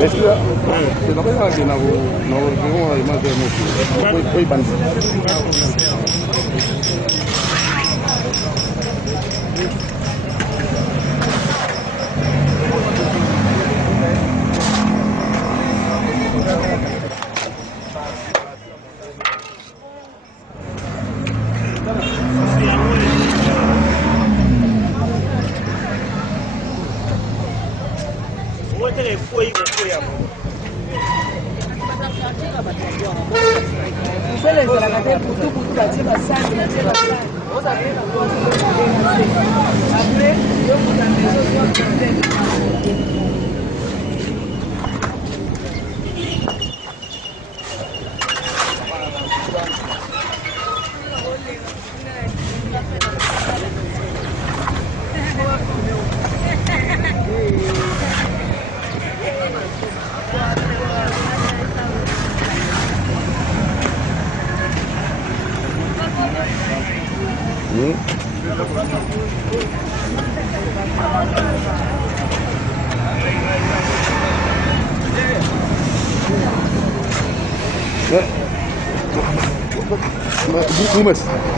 Est-ce que c'est pas ça que nous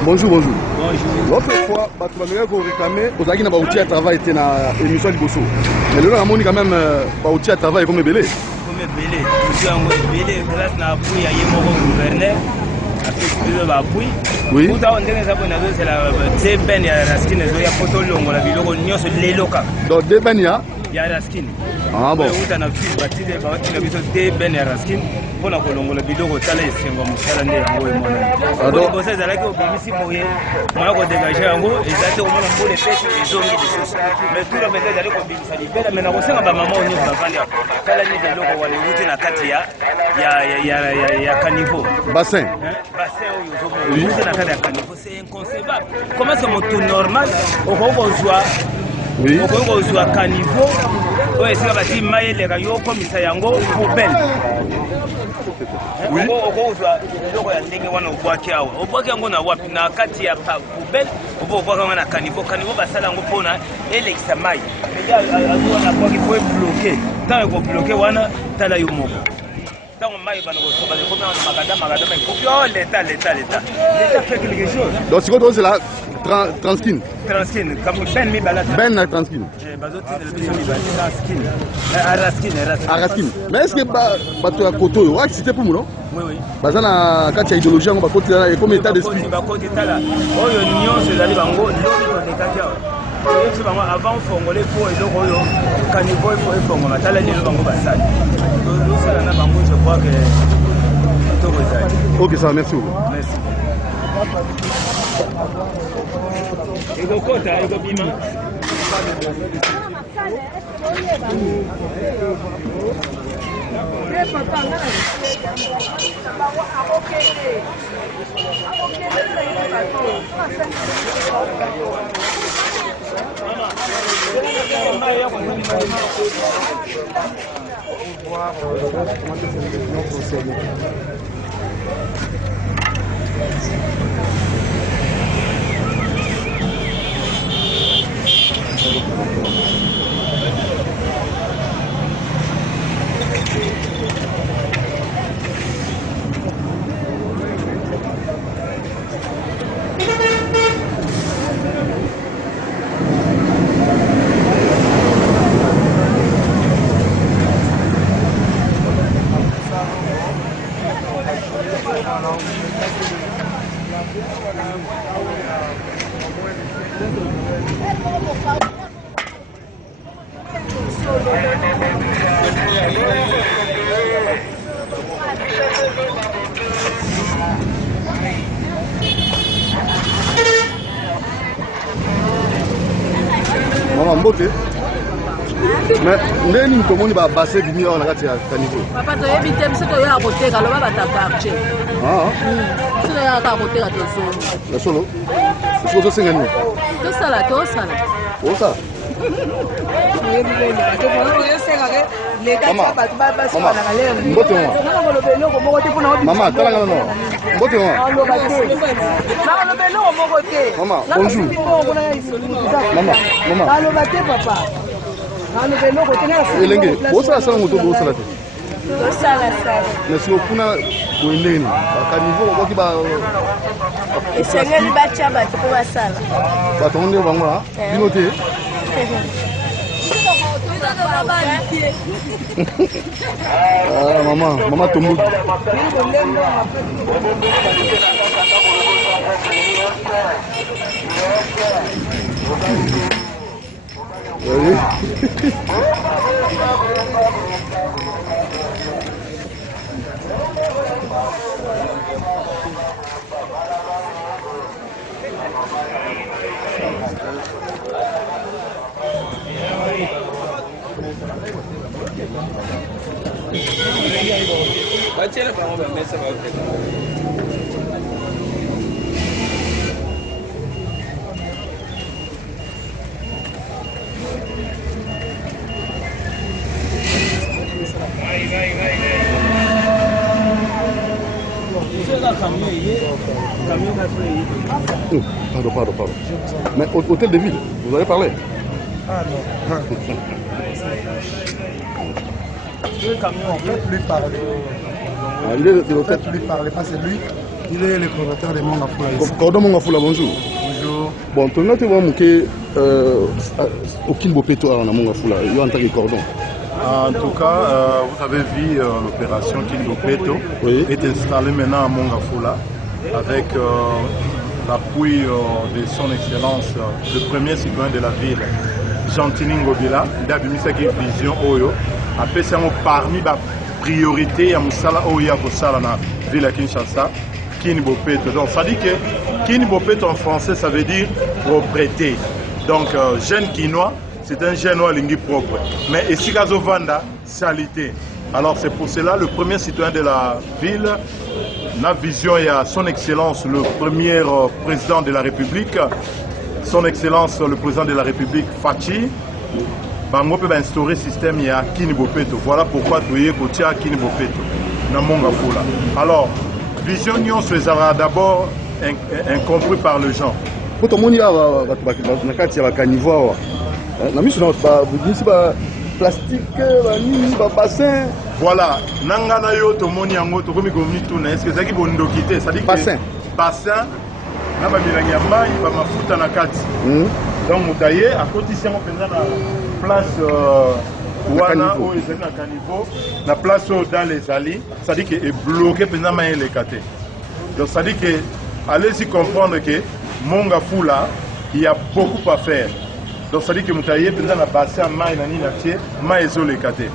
Bonjour, bonjour. L'autre fois, tu as réclamé aux agents de travail dans l'émission de Bosso. Mais le Ramon, quand même, tu as travaillé comme belé. Comme belé. Tu as belé grâce à l'appui à mon gouverneur. Oui. C'est la Deben et Raskin. Il y a photo longue, la vidéo, les locaux. Donc, Deben, il y a Raskin. Ah bon. On a fait bâtir des Deben et Raskin. Pour la Colombo, la vidéo, c'est un peu alors, vous savez, là, ici, moi, je dégage en gros, et ça, c'est au moins pour les pêches, les hommes, mais tout le monde est allé comme ça. Mais on sait que ma maman, on est dans la quand la nuit de l'eau, on va les routes dans Katia, il y a caniveau. Bassin. Oui. C'est inconcevable. Comment c'est mon tour normal? Au revoir. Oui. Au revoir, caniveau. Oui, c'est la team Maël, les rayons, comme ça, yango, poubelle. Oui. Au revoir, au bois qui a wapi na kati ya poubelle, au bois qui a caniveau, caniveau, basala ngo pona, et l'examen. Il y a un bois qui peut bloquer. Tant qu'on bloquer, on a tala yumo. Tant on maille, on il faut que l'État. L'État fait quelque chose. Donc, c'est la Transkin. Transkin, comme Ben la Transkin. Araskin. Mais est-ce que tu as côté, c'était pour nous, non? Oui. Parce que quand tu as idéologie, on va continuer comme état d'esprit. Avant Fongolais pour le caniveau il faut Fongo matala ni bango basali. Je crois que OK, ça va, merci beaucoup. Merci. Ego kota, ego bima. Maman Mbote. Mais ndeni mtomoni ba basé bimi na kati ya caniveau. Papa to yebi tem se to ya koteka loba bataparche. Ah. La solo. C'est ce que c'est. Tout ça là, tout ça là. Oh ça. Maman, maman, bonjour. Maman. Elenge, bosa sala moto bosa la te. Nasi okuna boendeni. Ba niveau ko ki ba. Esengeli bacha bato ko basala. Ba tonde bango ha. Bino te. Ah maman tombo. Oui. Pardon. Mais hôtel de ville, vous avez parlé? Ah non. Le camion, on ne peut plus parler. Il est de l'hôtel. On ne peut plus parler, pas c'est lui. Il est le coordonnateur de Mongafula. Cordon Mongafula, bonjour. Bonjour. Bon, tu as dit aucun Bopeto à Mongafula, il y a en tant que cordon. En tout cas, vous avez vu l'opération King Bopeto est installée maintenant à Mongafula avec l'appui de son excellence, le premier citoyen de la ville, Gentini Ngobila, d'Abimisaki Vision Oyo, après ça parmi les priorités à Moussala Oya Kosala dans la ville de Kinshasa, King Bopeto. Donc ça dit que King Bopeto en français ça veut dire propreté. Donc jeune quinois, c'est un génois lingui propre. Mais ici Vanda, salité. Alors c'est pour cela le premier citoyen de la ville, la vision et à son excellence le premier président de la République, son excellence le président de la République Fachi, bango peut instaurer le système ya Kini Bopeto. Voilà pourquoi tu es côté à Kini Bopeto na Mongafula. Alors vision se sera d'abord incompris par les gens. Pour tout le monde il y a un caniveau. La mise sur plastique, bassin. Voilà, nangana yo to moni yango to komi gomi tuna est-ce que ça qui bondo quitter ça dit bassin na ba milanya mai ba mafuta na kati. Donc mutaye à côté c'est on penza na place wana o ezali na caniveau na place dans les allées ça dit que est bloqué penza mai les kate. Donc ça dit que allez-y comprendre que Mongafula il y a beaucoup à faire. Donc ça dit que mutaye penza na bassin mai na ni na tie mai zo les kate.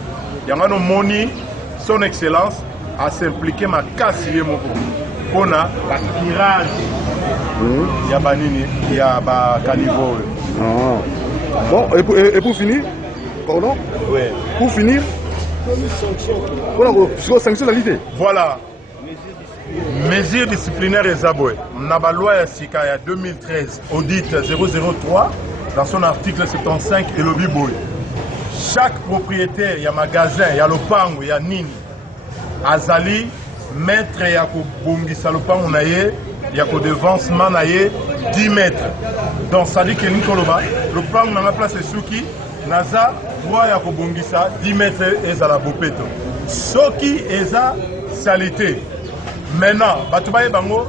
Yangano moni son excellence a s'impliqué ma casse pour a la tirage il y a banini il y a ba caniveau. Bon et pour finir pardon oui pour finir pour sanctionnalité voilà mesures disciplinaires et zaboué na ba loi ya sika ya 2013 audit 003 dans son article 75 et le biboy. Chaque propriétaire, il y a magasin, il y a le pango, il y a nini. Azali, maître, il y a Bongisa le pango, il y a devancement, 10 mètres. Donc ça dit que Nikoloba, le pango dans la place de Souki, Naza, droit, il y a Bongisa, 10 mètres et à la Bopeto. Soki et sa salité. Maintenant, Batoubaye Bango,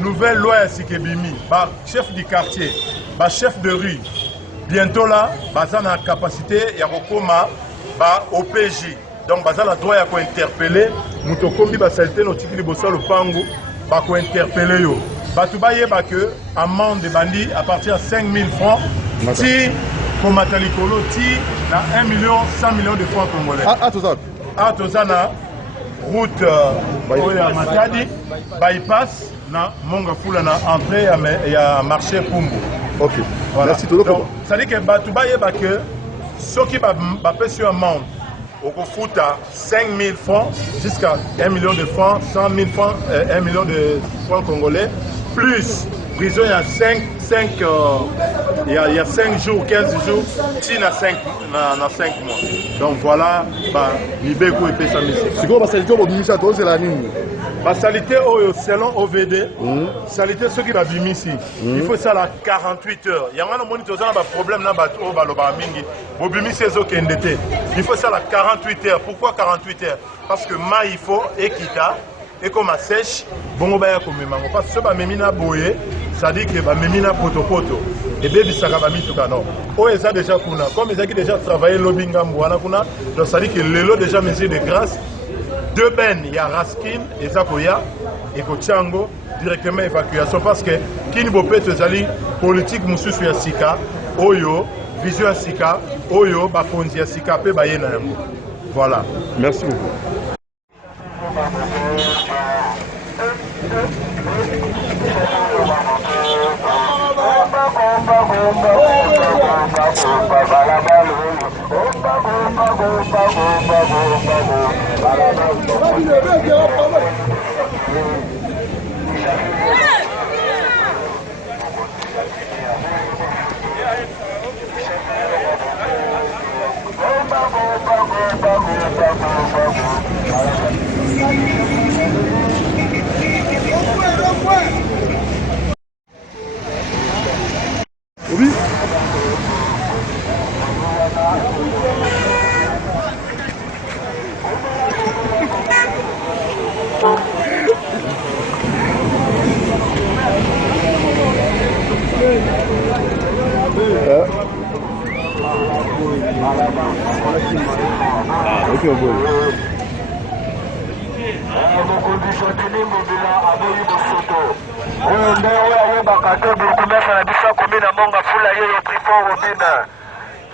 nouvelle loi à Sikebimi, chef du quartier, chef de rue. Bientôt là, Bazan a la capacité de recommander au OPJ. Donc Bazan a le droit d'interpeller. Nous avons dit que saleté le pango va interpeller. Batoubaye que amende de bandits à partir de 5 000 francs. Si comme Matalikolo, si na 1 million 100 millions de francs congolais. Ah tout ça na route à Matadi, bypass na Mongafula na entrée à marché Pumbu. Ok. Voilà. Merci tout le monde. Ça dit que Batoubaye que ceux qui va sur un monde au Kofuta 5 000 francs jusqu'à 1 million de francs, 100 000 francs, 1 million de francs congolais, plus prison il y a 5 jours, 15 jours, tina 5 mois. Donc voilà, Libeko et sa musique. C'est quoi la salité au Bimisa, c'est la ligne? La salité selon OVD, salité ceux qui va ici. Il faut ça la 48 heures. Il y a un problème dans le il faut ça la 48 heures. Pourquoi 48 heures? Parce que il faut équita et comme sèche, bon comme mango. Parce que ce memina boye, ça dit que memina poto. Et baby ça va mis tout canon. Oh ils ont déjà kuna. Comme ils ont déjà travaillé lobbying kuna, donc ça dit que le lot déjà mesure de grâce. Deux bennes, il y a Raskin et Zakoya et Kochango, directement évacuation parce que Kinibo Petezali, politique Moussousou ya Sika, Oyo, vision ya Sika, Oyo, Bakonzi ya Sika, Pe Bayena Yango. Voilà. Merci beaucoup. Oui. Ok, bon.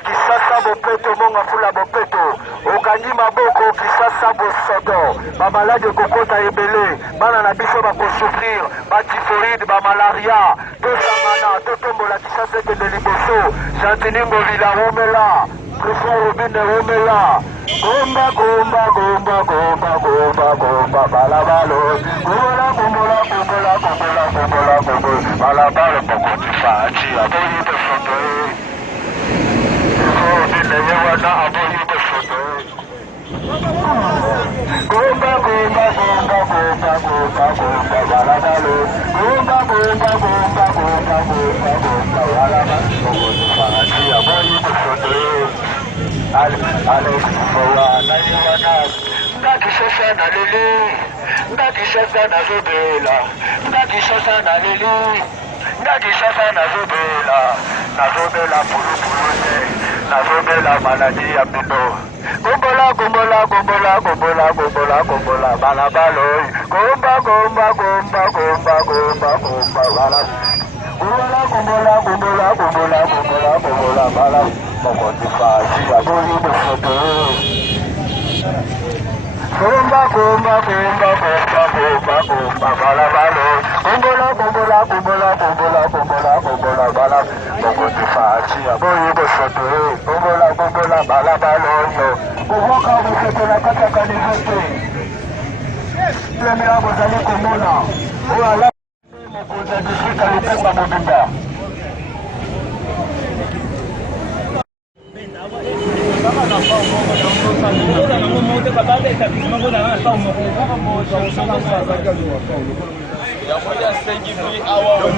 Kisasa bopeto monga fula bopeto okangi maboko kisasa bosodo bamalade kokota ebele bana na biso bakosouffrir batiforide bamalaria tosangana totombola kisasa ekende liboso chantiningo vila omela prefo robine omela gomba balabalo gombola balabalo bokotifaci aboyi defoto la maladie ya bino gombola balabalo gomba bala mokotifasi ya boyi bofoto gomba balabalo gombola bala mokotifasi ya boyi bofoto gombola balabalo yo kuvoka bofoto na kata kanivete lemela bozali komona oala mokonzi difrika lupemba mobimba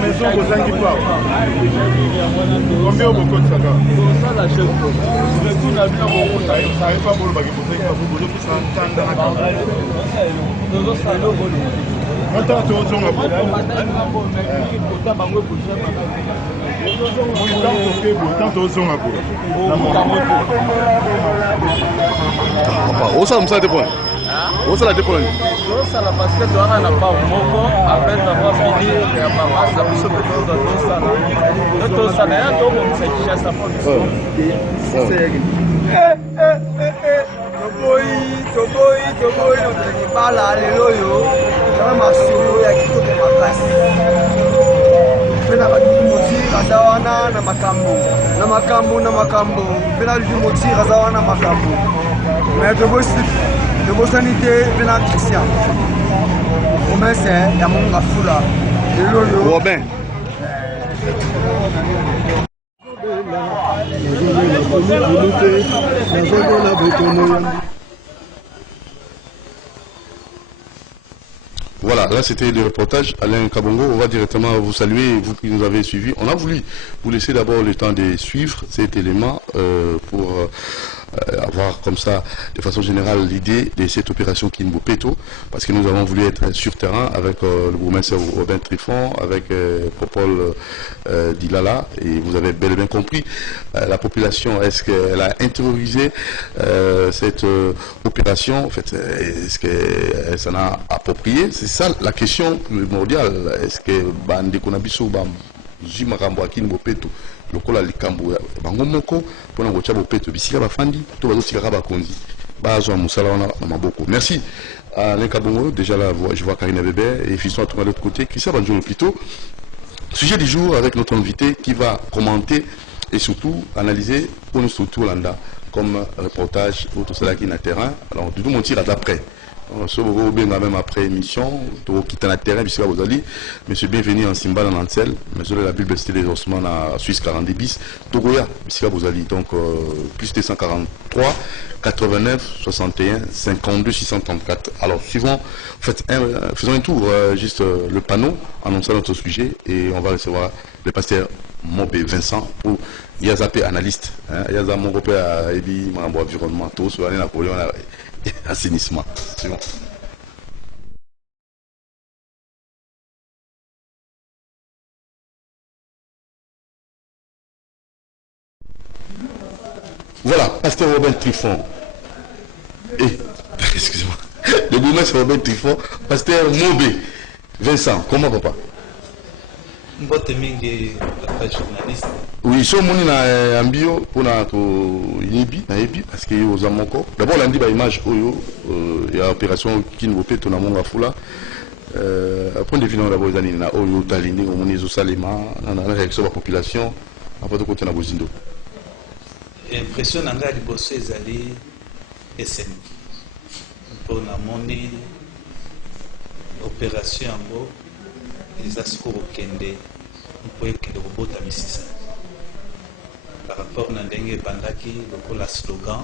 maison bozangi pa combien bokotaka osala chef surtout na bino bokota saye pa bolobaki bozangi pa bozopesa ntanda na ata tozonga tant tozonga po osala mosala te point osala te point tosala parce que towana na pau moko après avoir fini ya bamasa biso mpe tosala ya tobongisa kishasa po biso toboyi nozalaki bala lelo oyo aa masolo ya kitoko makasi mpe na badumotire aza wana na makambo mpe na lumotire aza wana makambo mais tobosani te mpe na Christian promese ya monga fula lelo oyo Robin. Voilà, là c'était le reportage. Alain Kabongo, on va directement vous saluer, vous qui nous avez suivis. On a voulu vous laisser d'abord le temps de suivre cet élément pour avoir comme ça, de façon générale, l'idée de cette opération Kinbo Peto, parce que nous avons voulu être sur terrain avec le bourgmestre Robin Trifon, avec Popol Dilala, et vous avez bel et bien compris, la population, est-ce qu'elle a intériorisé cette opération, en fait, est-ce qu'elle s'en a approprié? C'est ça la question primordiale. Est-ce que Bande Konabiso Jimakambo Kinbo Peto lokola likambo bango moko pona ngocha bopeto bisika bafandi to bazotika bakonzi bazwa musala wana na maboko. Merci à Alain Kabongo, déjà là je vois Karina Weber et Fiston à l'autre côté, Christian Banjo plutôt. Sujet du jour avec notre invité qui va commenter et surtout analyser pour nous surtout Landa comme reportage autour de cela qui est na terrain. Alors du tout mon tir à d'après. Ce même après émission, tu quittes le terrain, monsieur bienvenue en Simba dans Ansel, monsieur la Bible c'était les ossements à Suisse 40 bis, Togoya, monsieur Bozali, donc plus de 143, 89, 61, 52, 634. Alors suivant, faisons un tour, juste le panneau, annonçant notre sujet et on va recevoir le pasteur Mobé Vincent pour Yazapé analyste, Yazapé Mobé à Ebi, membre environnement, tout sur l'année Napoléon. Assainissement. C'est bon. Voilà, pasteur Robin Trifon. Excusez-moi. Le bourgmestre Robin Trifon, pasteur Mobé Vincent, comment papa? Oui, so moni na ambio pona to yebi na yebi parce que aux amoko. D'abord lundi ba image oyo ya opération Kinbo Peto na monga fula. Après de vue na d'abord zani na oyo talini au moni zo salema na réaction de la population après de côté na bozindo. Impression na ngali bosso ezali SN. Pona moni opération ngo les asco kende mpoye kende robota misisa par rapport na ndenge bandaki lokola slogan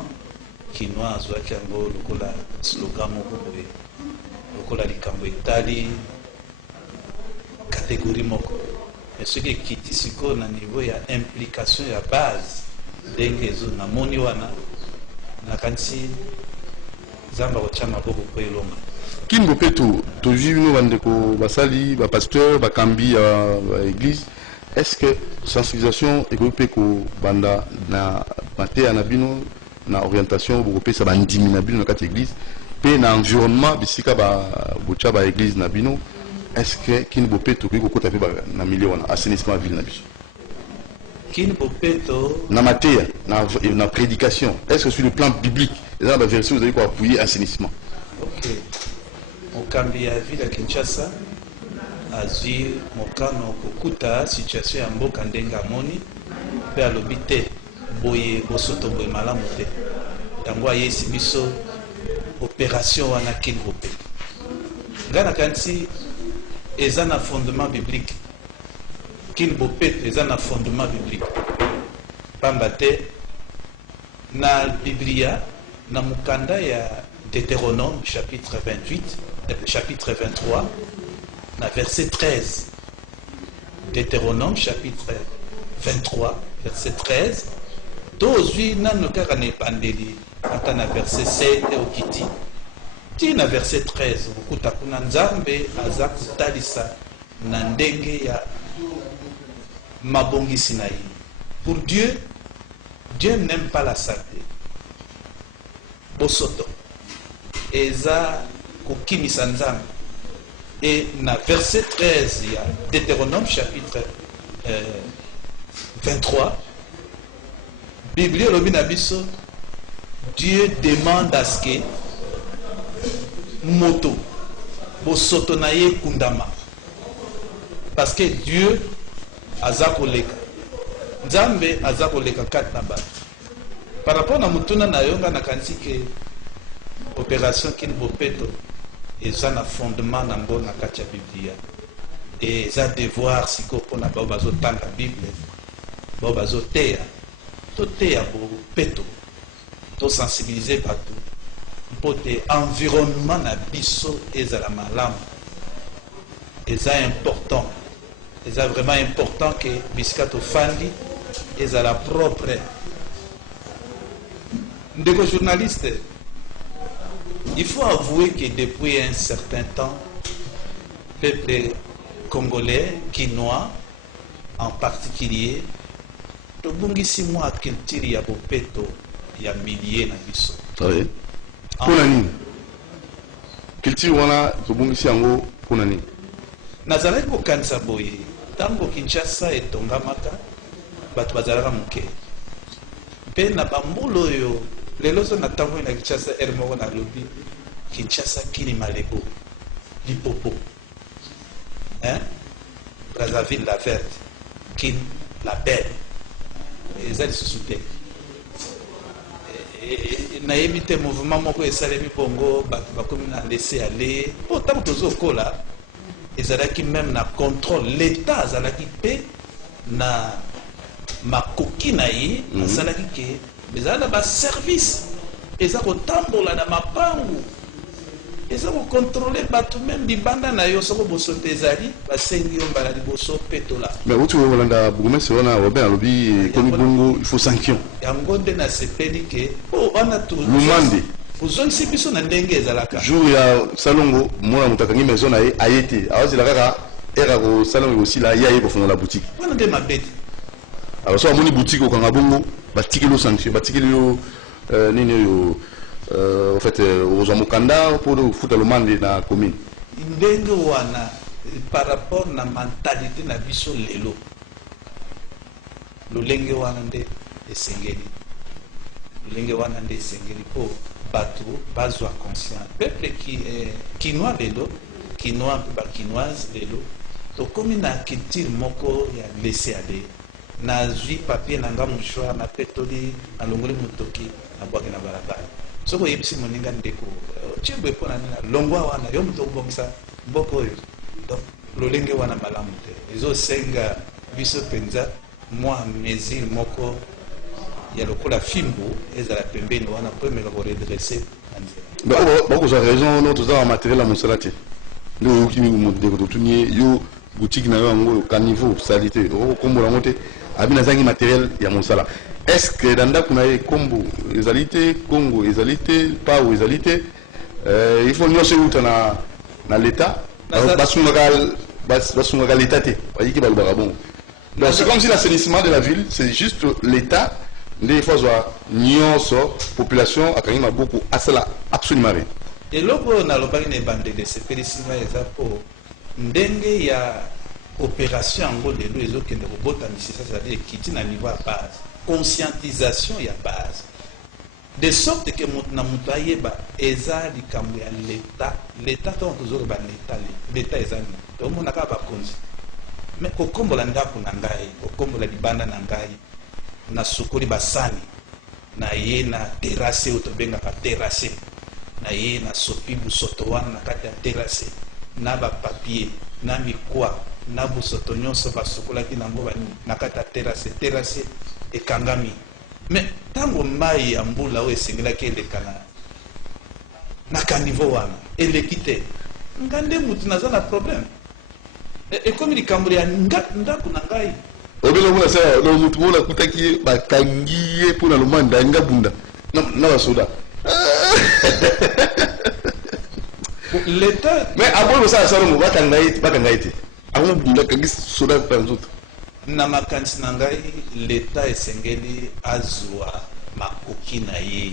kinois azwaki yango lokola slogan moko boye lokola likambo etali catégorie moko mais ce qui ekiti sikoyo na niveau ya implication ya base ndenge ezo namoni wana nakanisi zamba kotia maboko po elonga Kinbo Peto, toujours bandeko basali, ba pasteur, ba kambi à église. Est-ce que sensibilisation écopée ko banda na maté anabino na orientation beaucoup ça bandimi na bino na kat église, pe na environnement bisika ba bocha ba église na bino. Est-ce que Kinbo Peto ko ko tape ba na milieu wana assainissement ville na biso? Kinbo Peto na maté na prédication. Est-ce que sur le plan biblique, là ba verset vous avez quoi appuyer assainissement? OK. Mokambi ya ville ya Kinshasa azwi mokano kokuta situation ya mboka ndenge amoni mpe alobi te boye bosoto boye malamu te yango ayesi biso opération wana Kinbo Peto ngai nakanisi eza na fondement biblique Kinbo Peto eza na fondement biblique pamba te na Biblia na mukanda ya Deutéronome chapitre 28 chapitre 23 na verset 13 Deutéronome chapitre 23 verset 13 tozwi nano kaka na epandeli ata na verset 7 okiti ti na verset 13 okuta kuna nzambe aza kotalisa na ndenge ya mabongisi na ye. Pour Dieu n'aime pas la saleté. Bosoto eza kokimisa nzambe. Et na verset 13 il y a Deutéronome chapitre 23 Bible lobi na biso Dieu demande à ce que moto bosoto na ye kundama parce que Dieu aza koleka nzambe aza koleka kat na ba par rapport na mutuna na yonga na kanisi ke opération kini bopeto eza na fondement na mbo na kati ya biblia et eza devoir siko mpona bao bazotanga bible bao bazoteya toteya bopeto tosensibilize bato mpo te environnement na biso ezala malamu eza important eza vraiment important que bisika tofandi ezala propre. Ndeko journaliste, il faut avouer que depuis un certain temps, peuple congolais, quinois en particulier, tobungisi mwa culture ya bopeto ya milliers na biso. Oui. Pona nini? Culture wana tobungisi yango pona nini? Nazalaki kokanisa boye ntango Kinshasa etongamaka bato bazalaka moke mpe na bambula oyo lelo so na ntango na Kinshasa ere moko na lobi Kinshasa kini malebo lipopo Brazzaville la verte kini la belle eza lisusu te nayebi te mouvement moko esalemi bongo bato bakomi na laisser aller mpo ntango tozokola ezalaki même na contrôle l'état azalaki pe na makoki na ye azalaki ke ezala na baservice eza kotambola na mapangu eza kocontrôle bato même libanda na yo soko bosoto ezali basengi yo mbala liboso petola mais uti olanda bourgmestre wana Robert alobi komi bongo il faut sanction yango nde nasepeli ke po wana lumande ozongisi biso na ndenge ezalaka jour ya salongo mona moto akangi maison na ye aye te awazela kaka era kosalongo ekosila ye aye kofongola boutique wana nde mabe te alors so amoni boutique okanga bongo batikeli yo sanction batikeli yo nini oyo en fait ozwa mokanda mpo kofuta lomande na commune ndenge wana par rapport na mentalité na biso lelo lolenge wana nde esengeli lolenge wana nde esengeli mpo bato bazwa conscient peuple kinois lelo kinois mpe bakinoise lelo tokomi na culture moko ya laisser aller nazwi papier na nga mouchoir napetoli nalongoli motoki nabwaki na balabala soki oyebisi moninga ndeko otyeboye mpo na nini longwa wana yo moto okobongisa mboka oyo donc lolenge wana malamu te ezosenga biso mpenza mwa mesure moko ya lokola fimbu ezala pembeni wana mpo emeka koredresse na nzela bakozwa raison no toza ba matériel ya mosala te nde oyoki mingi modeko totuni ye yo boutique na yo yango caniveau salité okokombola yango te abi nazangi matériel ya mosala est-ce que na ndako na ye kombo ezali te kongo ezali te pao ezali te il faut nyonso euta na l'état basungaka l'état te bayiki balobaka bongo donc c'est comme si l'assainissement de la ville c'est juste l'état nde ifo azwa nyonso population akangi maboko asala absolument rien eloko oyo nalobaki na ebandeli sepelisi ngai eza mpo ndenge ya opération yango lelo ezokende kobotanisa c'est-à-dire ekiti na niveau ya base conscientisation ya base de sorte que moto na moto ayeba eza likambo ya l'état ntango tozoloba l'état eza nini tomonaka bakonzi mais kokombola ndako na ngai kokombola libanda na ngai nasukoli basani na ye na terrasse oyo tobengaka terrasse na ye na sopi busoto wana na kati ya terrasse na bapapier na mikwa na busoto nyonso basukolaki nango na kati ya terrasse ekangami mais ntango mai ya mbula oyo esengelaki eleka na kaniveau wana eleki te nga nde mutu naza na problème ekomi likambo ya ndako na ngai obela mona sa lo mutu mona kutaki ye bakangi ye mpona lomanda yanga bunda na basoda l'état mais aboyi kosala salongo bakanga ye te ango bunda akangi soda mpa nzoto na makanisi na ngai l'état esengeli azwa makoki na ye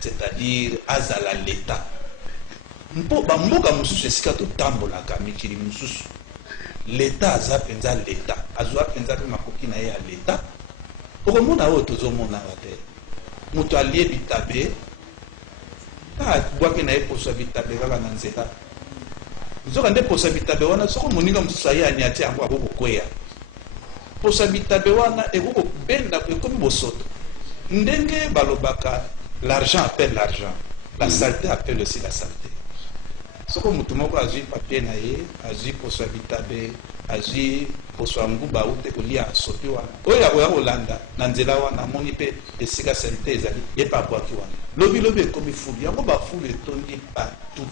c'est-à-dire azala l'état mpo bamboka mosusu esika totambolaka mikili mosusu l'état aza mpenza l'état azwa mpenza mpe makoki na ye ya l'état okomona oyo tozomonaka te moto alie bitabe abwaki na ye poso ya bitabe kaka na nzela nzoka nde poso ya bitabe wana soko moninga mosusu aye ani ati yango akokokweya poso ya bitabe wana ekokobenda ekomi bosoto ndenge balobaka l'argent appelle l'argent La saleté appelle aussi la saleté. Ce que mutu moko azwi papier na ye, azwi poso ya bitabe, azwi poso ya nguba ute kolia sopi wana. Oyo akoya kolanda na nzela wana amoni mpe esika saleté ezali ye mpe abwaki wana. Lobi ekomi fulu, yango bafulu etondi partout.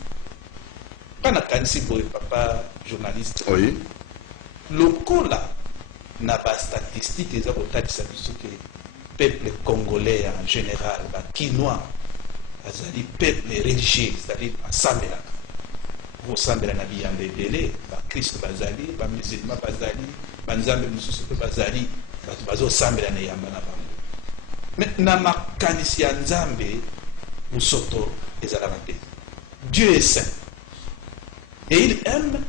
Mpa nakanisi boye papa journaliste. Oui. Lokola na bastatistique eza kotalisa biso ke peuple congolais en général, bakinois bazali peuple religieux, c'est-à-dire basambelaka. Bosambela na biyambe ebele, bakristo bazali, bamusulman bazali, banzambe mosusu mpe bazali, bato bazosambela na yamba na bango. Mais na makanisi ya nzambe busoto ezalaka te. Dieu est saint. Et il aime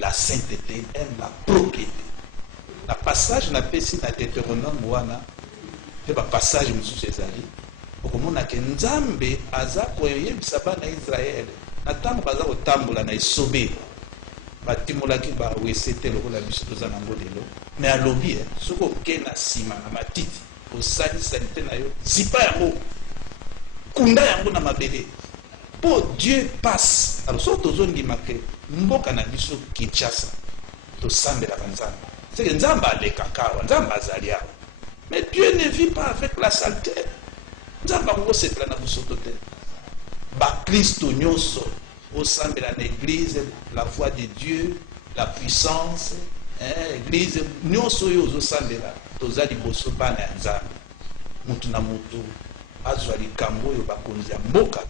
la sainteté, il aime la propriété. La passage na pesi na Deutéronome wana, pe ba passage mosusu ezali, okomona ke nzambe aza koyebisa bana Israël na ntango baza kotambola na esobe batimolaki bawese te lokola biso toza nango lelo, mais alobi soki oke na nsima na matiti osali salite na yo zipa yango kunda yango na mabele mpo Dieu passe. Alors soki tozondima ke mboka na biso Kinshasa tosambelaka nzambe seke nzambe alekaka awa, nzambe azali awa, mais Dieu ne vit pas avec la saleté. Nzambe akokosepela na busoto te. Bakristo nyonso osambela na église, la voix de Dieu, la puissance, église nyonso oyo ozosambela toza liboso bana ya nzambe. Mutu na mutu azwa likambo oyo bakonzi ya mboka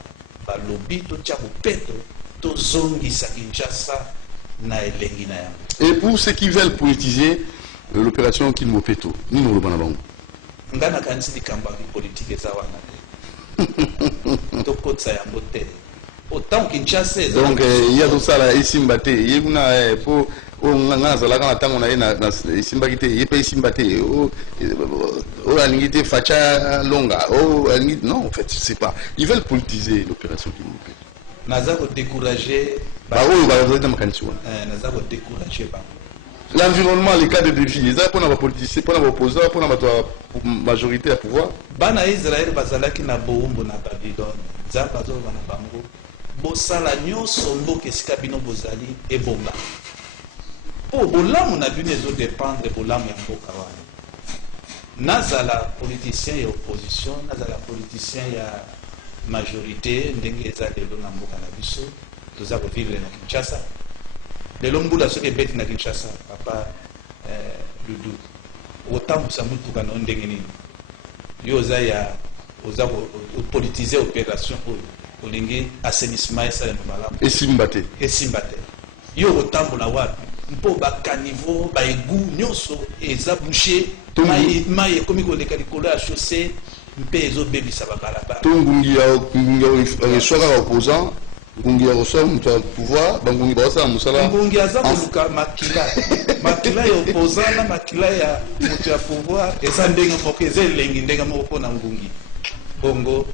balobi totya bopeto tozongisa Kinshasa na elengi na yango. Et pour ceux qui veulent politiser l'opération Kilmopeto, ni nous le banabang. Ngana kanisi likambo ya politique eza wana te. Tokotsa yango te. Autant Kinshasa eza. Donc il y a tout ça là ici mbate, yuna pour ngana zala kana tango na na isimba kite, yepe isimba te. Alingite facha longa. Non, en fait, c'est pas. Ils veulent politiser l'opération Kilmopeto. Naza ko décourager l'environnement, les cas de défi, ils ont pour les politiciens, pour les opposants, pour la majorité à pouvoir. Bana Israël bazalaki na boumbo na Babylone. Zapa zo bana bango. Bosala nyonso mboka esika bino bozali ebonga. Po bolamu na bino ezo dépendre bolamu ya mboka wana. Nazala politicien ya opposition, nazala politicien ya majorité ndenge eza lelo na mboka na biso. Toza ko vivre na Kinshasa. Lelo mbula soki ebeti na Kinshasa, papa Dudu. Otambusa mutuka na ndenge nini. Yo oza ya oza ko politiser opération oyo. Olingi assainissement esala malamu. Esimbate. Esimbate. Yo otambola wapi? Mpo ba caniveau, ba égout nyonso eza bouché. Mai ekomi koleka likolo ya chaussée mpe ezobebisa babalabala. Tungungi ya soka opposant. Ngungi akosa mutu ya pouvoir, bangungi baosala musala. Ngungi aza koluka makila. Makila ya opposant na makila ya mutu ya pouvoir eza ndenge moko eza elengi ndenge moko mpona ngungi. Bongo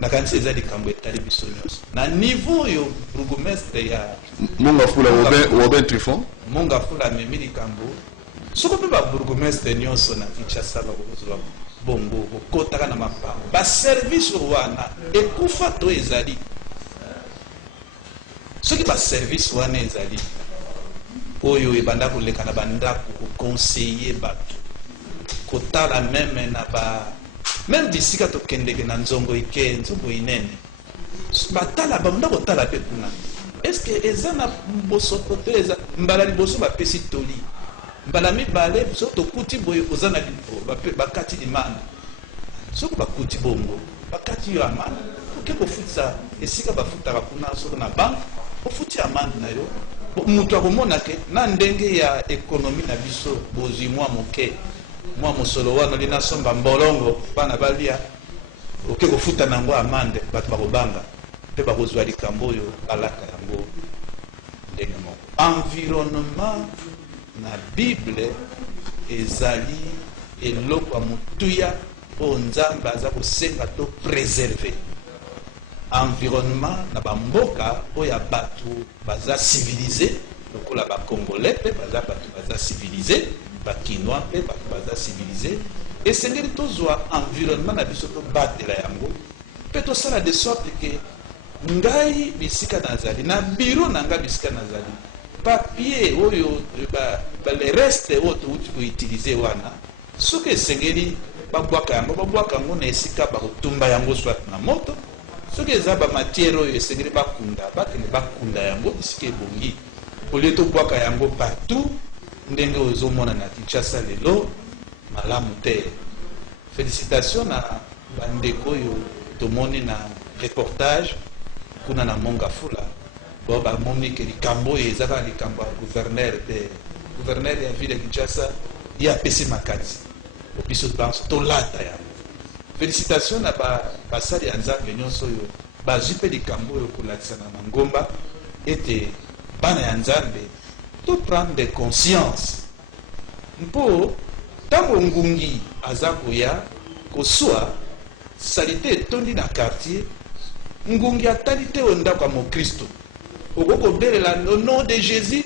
nakanisi eza likambo etali biso nyonso. Na niveau oyo bourgmestre ya Mongafula Robin Trifon. Mongafula amemi likambo. Soko mpe babourgmestre nyonso na Kinshasa bakozwa bongo kokotaka na mapango. Baservice wana ekufa to ezali. Soki baservice wana ezali oyo ebanda koleka na bandako koconseiller bato kotala meme na même bisika tokendeke na nzongo ike nzongo inene batala banda kotala mpe kuna est-ce que eza na bosoto te eza mbala liboso bapesi toli mbala mibale so tokuti boye oza na bakati limana soki bakuti bongo bakati yo amana oke kofutisa esika bafutaka kuna soko na banke ofuti amande na yo mutu akomona ke na ndenge ya ekonomi na biso bozwi mwa moke mwa mosolo wana linasomba mbolongo bana balia oke kofuta nango amande bato bakobanga mpe bakozwa likambo oyo balaka yango ndenge moko. Environnement na Bible ezali eloko ya motuya po nzambe aza kosenga to préserver environnement na bamboka oya bato baza civilisé lokola ba congolais pe baza bato baza civilisé ba kinois pe bato baza civilisé esengeli tozwa environnement na biso to batela yango pe tout ça de sorte que ngai bisika nazali na bureau nanga bisika nazali papier oyo les restes autres où utiliser wana soki esengeli babwaka yango na esika bakotumba yango soit na moto soki eza bamatiere oyo esengeli bakunda bakende bakunda yango bisika ebongi olie tobwaka yango partout ndenge ozomona na Kinshasa lelo malamu te. Félicitations na bandeko oyo tomoni na reportage kuna na Mongafula bo bamoni ke likambo oyo ezaka likambo ya gouverneur ya ville ya Kinshasa ya apesi makasi biso tolata yango. Félicitations na basali ya Nzambe nyonso oyo bazwi mpe likambo oyo kolatisa na Ngomba ete bana ya Nzambe to prendre conscience mpo ntango ngungi aza koya koswa salite etondi na quartier ngungi atali te oyo ndako ya mokristo okokobelela le nom de Jésus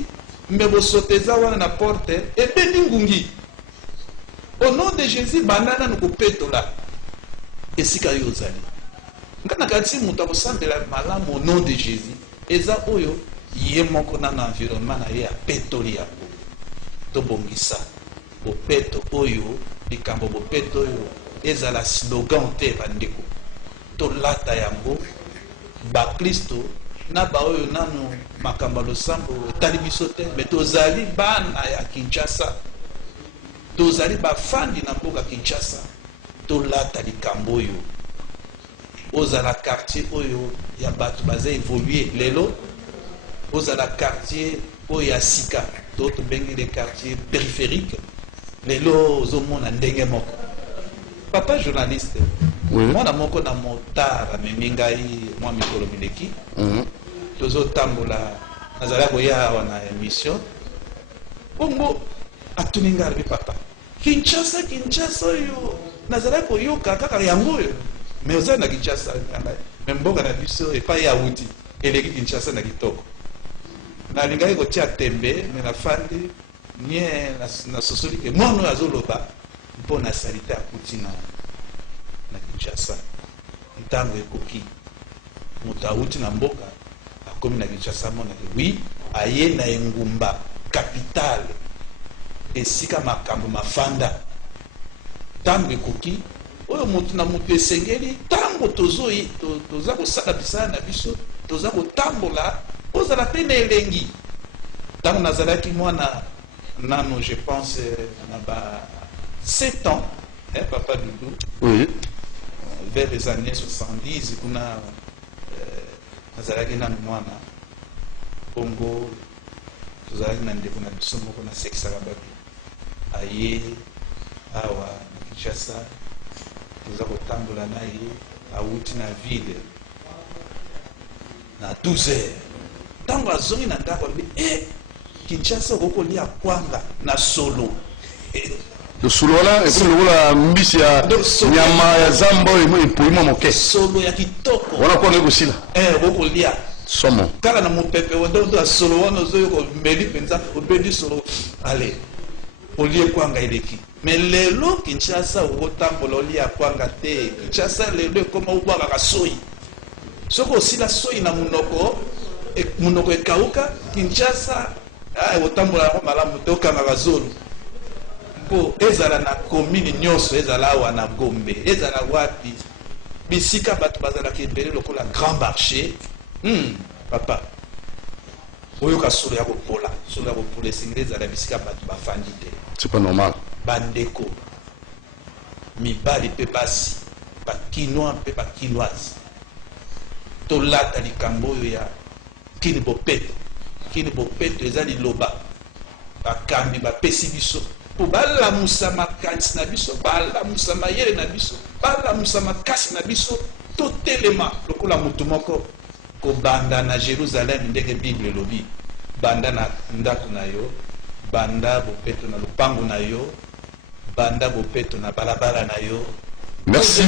me bosoteza wana na porte ebendi ngungi au nom de Jésus banana nokopetola esika yo ozali ngana kati moto akosambela malamu au nom de Jésus eza oyo ye moko na environnement na ye apetoli yango tobongisa bopeto oyo likambo bopeto oyo ezala slogan te bandeko tolata yango bakristo na baoyo nano makambo losambo etali biso te me tozali bana ya Kinshasa tozali bafandi na mboka Kinshasa tolata likambo oyo ozala quartier oyo ya bato baza évoluer lelo ozala quartier oyo ya sika d'autres bengi les quartiers périphériques lelo ozomona ndenge moko papa journaliste mwana moko na motara amemi ngai mwa mikolo mileki tozotambola nazala koya awa na émission bongo atuni ngai alobi papa Kinshasa oyo nazala koyoka kaka yango oyo me oza na Kinshasa me mboka na biso epai ya uti eleki Kinshasa na kitoko nalingai kotia tembe me nafandi nie na sosoli ke mwana oyo azoloba mpo na salite akuti na Kinshasa ntango ekoki moto awuti na mboka akomi na Kinshasa mona oui aye na engumba capitale esika makambo mafanda ntango ekoki oyo moto na moto esengeli ntango toza kosala bisala na biso toza kotambola ozala pe na elengi ntango nazalaki mwana nano je pense na ba 7 ans papa Doudou oui vers les années 70 kuna nazalaki nano mwana bongo tozalaki na ndeko na biso moko na sekisaka bato aye awa na Kinshasa toza kotambola na ye awuti na ville na 12 heures ntango azongi na ndako alobi Kinshasa okokolia kwanga na solo solo wana ekola mbisi ya nyama ya zamba epoima moke solo ya kitoko wana kwa ngeko sila okokolia somo kala na mopepe ndo ya solo wana ozoyoko mbeli mpenza obendi solo ale olie kwanga eleki me lelo Kinshasa okotambola olia kwanga te Kinshasa lelo ekoma obwakaka soyi soki osila soyi na munoko ekauka Kinshasa otambola yango malamu te okangaka zolo mpo ezala na commune nyonso ezala awa na Gombe ezala wapi bisika bato bazalaka ebele lokola grand marché papa oyoka solo ya kopola esengeli ezala bisika bato bafandi te c'est pas normal bandeko mibali mpe basi bakinois mpe bakinoise tolata likambo oyo ya kini bopeto eza liloba bakambi bapesi biso mpo balamusa makanisi na biso balamusa mayele na biso balamusa makasi na biso totelema lokola motu moko kobanda na Jérusalem ndenge Bible elobi banda na ndako na yo banda bopeto na lupango na yo banda bopeto na balabala na yo. Merci.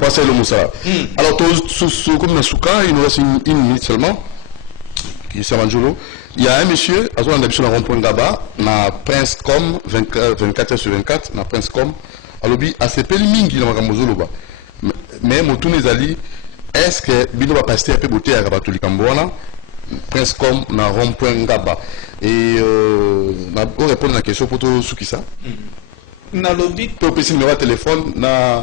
Passez le Moussa. Alors, comme Nasuka, il nous reste une minute seulement. Qui est Manjolo. Il y a un monsieur, à son d'habitude, on rond-point Gaba, na Princecom, 24h sur 24, na Princecom, à l'obi, à ce peli mingi, na Makamozoloba. mais Motune Zali, est-ce que Bino va passer un peu beauté à Rabatoulikambouana, Prince comme na rond-point Gaba? Et on répond à la question pour tout ce qui ça. Na lobby, tu peux numéro de téléphone, na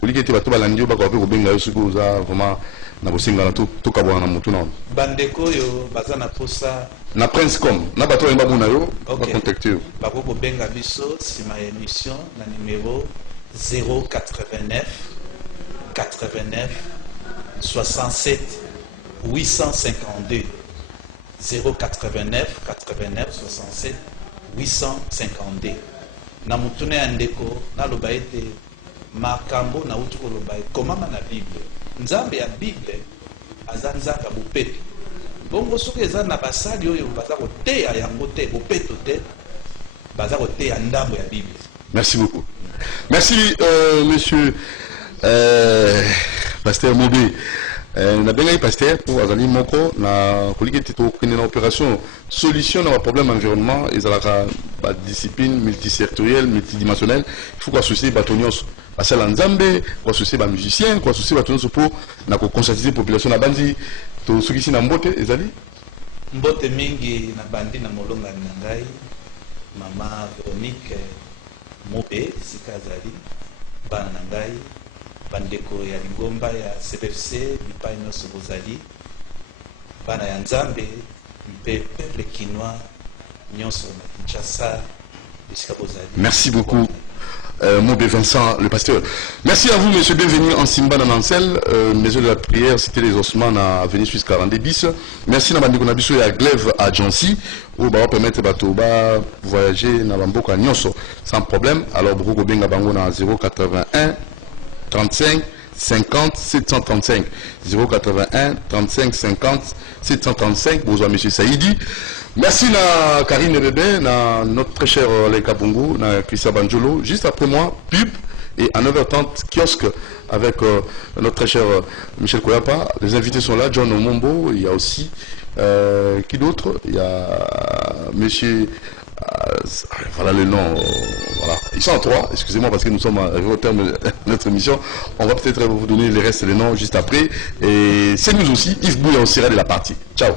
Oli qui bato balandio ba ko benga yo suku za vraiment na bosinga na tout kabwana mutu na. Bandeko yo bazana posa na Prince com, na bato ba mona yo, ba contacter yo. Ba ko benga biso si ma émission na numéro 089 89 67 852 089 89 67 852 na mutune ya ndeko naloba ete makambo na utu koloba komama na Bible nzambe ya Bible aza nzaka bopeto bongo soki eza na basali oyo baza koteya yango te bopeto te baza koteya ndambo ya Bible. Merci beaucoup. Merci monsieur Pasteur Mobé. Na benga pasteur pour azali moko na koliki tito kene na opération solution na problème environnement ezalaka ba discipline multisectorielle multidimensionnelle. Il faut associer batonios basala nzambe, ko associer ba musicien, ko associer batonios pour na ko conscientiser population na bandi to sukisi na mbote ezali mbote mingi na bandi na molonga na ngai mama Véronique Mobé sikazali bana na ngai bandeko ya lingomba ya CPFC bipai nyonso bozali bana ya nzambe mpe peuple kinois nyonso na Kinshasa bisika bozali. Merci beaucoup Mobé Vincent le pasteur. Merci à vous monsieur, bienvenue en Simba dans Nancel, maison de la prière cité les Osman à Avenue Suisse 42 bis. Merci na bandeko na biso ya Glaive à Jancy où ba permettre bato ba voyager na bamboka nyonso sans problème. Alors beaucoup benga bango na 081 35 50 735 081 35 50 735. Bonjour monsieur Saïdi. Merci à Karine Bébé, à notre très cher Leïka Bongo, à Christian Banjolo. Juste après moi, pub et à 9h30 kiosque avec notre très cher Michel Koyapa. Les invités sont là, John Omombo, il y a aussi qui d'autre? Il y a monsieur voilà le nom, voilà. Ils sont en 3, excusez-moi parce que nous sommes arrivés au terme de notre émission. On va peut-être vous donner les restes des noms juste après. Et c'est nous aussi, Yves Bouya, on sera de la partie. Ciao.